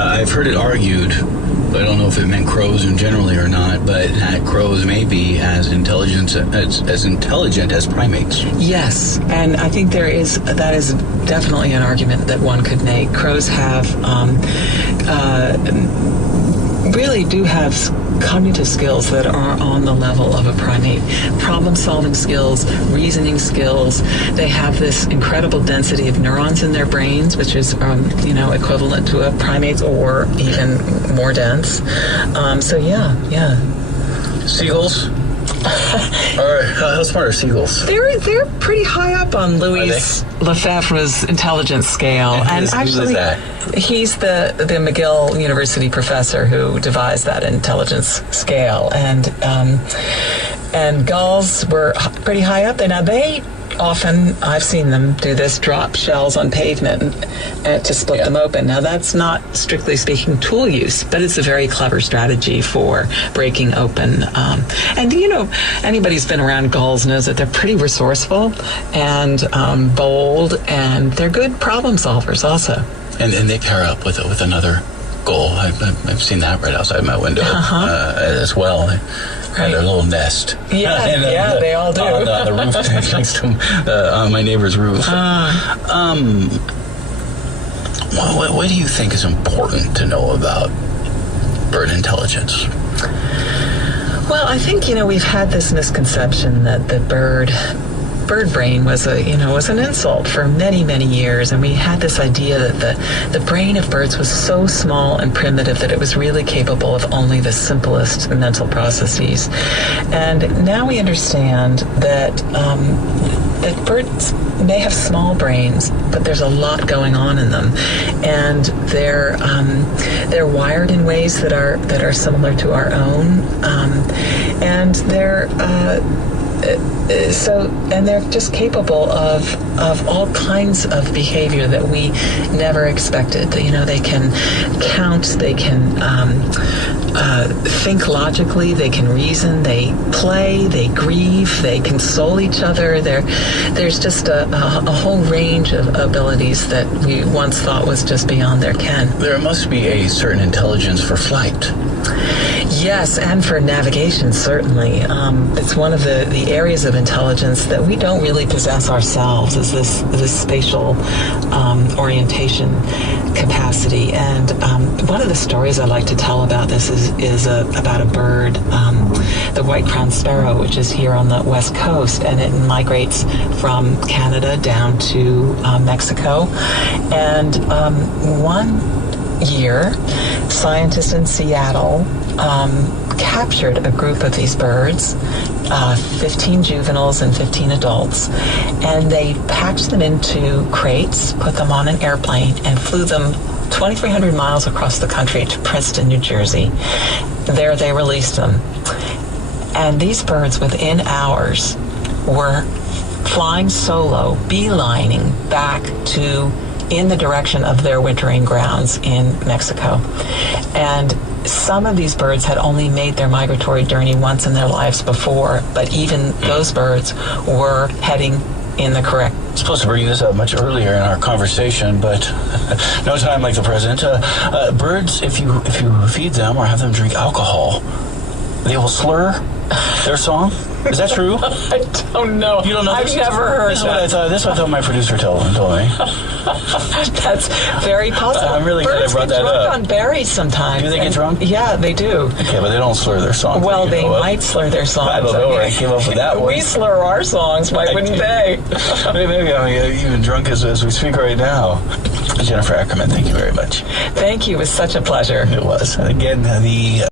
I've heard it argued, but I don't know if it meant crows in generally or not, but that crows may be as intelligent as primates. Yes, and I think that is definitely an argument that one could make. Crows have really do have cognitive skills that are on the level of a primate. Problem-solving skills, reasoning skills. They have this incredible density of neurons in their brains, which is, equivalent to a primate's or even more dense. So yeah. Seagulls? All right, how smart are seagulls? They're pretty high up on Louis Lefebvre's intelligence scale. And actually, that? He's the McGill University professor who devised that intelligence scale. And gulls were pretty high up there. Now, they often, I've seen them do this, drop shells on pavement to split them open. Now, that's not, strictly speaking, tool use, but it's a very clever strategy for breaking open. And, anybody who's been around gulls knows that they're pretty resourceful and bold, and they're good problem solvers also. And they pair up with another gull. I've seen that right outside my window as well. Right. Their little nest. Yeah, they all do. On the roof next to on my neighbor's roof. What do you think is important to know about bird intelligence? Well, I think, we've had this misconception that the bird brain was an insult for many, many years, and we had this idea that the brain of birds was so small and primitive that it was really capable of only the simplest mental processes. And now we understand that that birds may have small brains, but there's a lot going on in them, and they're wired in ways that are similar to our own, and they're just capable of all kinds of behavior that we never expected. They can count, they can think logically, they can reason, they play, they grieve, they console each other. There's just a whole range of abilities that we once thought was just beyond their ken. There must be a certain intelligence for flight. Yes, and for navigation, certainly. It's one of the areas of intelligence that we don't really possess ourselves, is this spatial orientation capacity. And one of the stories I like to tell about this is about a bird, the white-crowned sparrow, which is here on the west coast, and it migrates from Canada down to Mexico. And one year, scientists in Seattle captured a group of these birds, 15 juveniles and 15 adults, and they packed them into crates, put them on an airplane, and flew them 2,300 miles across the country to Princeton, New Jersey. There they released them. And these birds, within hours, were flying solo, beelining back in the direction of their wintering grounds in Mexico. And some of these birds had only made their migratory journey once in their lives before, but even those birds were heading in the correct. I'm supposed to bring this up much earlier in our conversation, but no time like the present. Birds, if you feed them or have them drink alcohol, they will slur their song. Is that true? I don't know. You don't know? I've never heard that. This is what I thought my producer told me. That's very possible. I'm really glad I brought that up. Birds get drunk on berries sometimes. Do they get drunk? Yeah, they do. Okay, but they don't slur their songs. Well, they might slur their songs. I don't know where I came up with that one. We slur our songs. Why wouldn't they? Maybe I'm even drunk as we speak right now. Jennifer Ackerman, thank you very much. Thank you. It was such a pleasure. It was. And again, the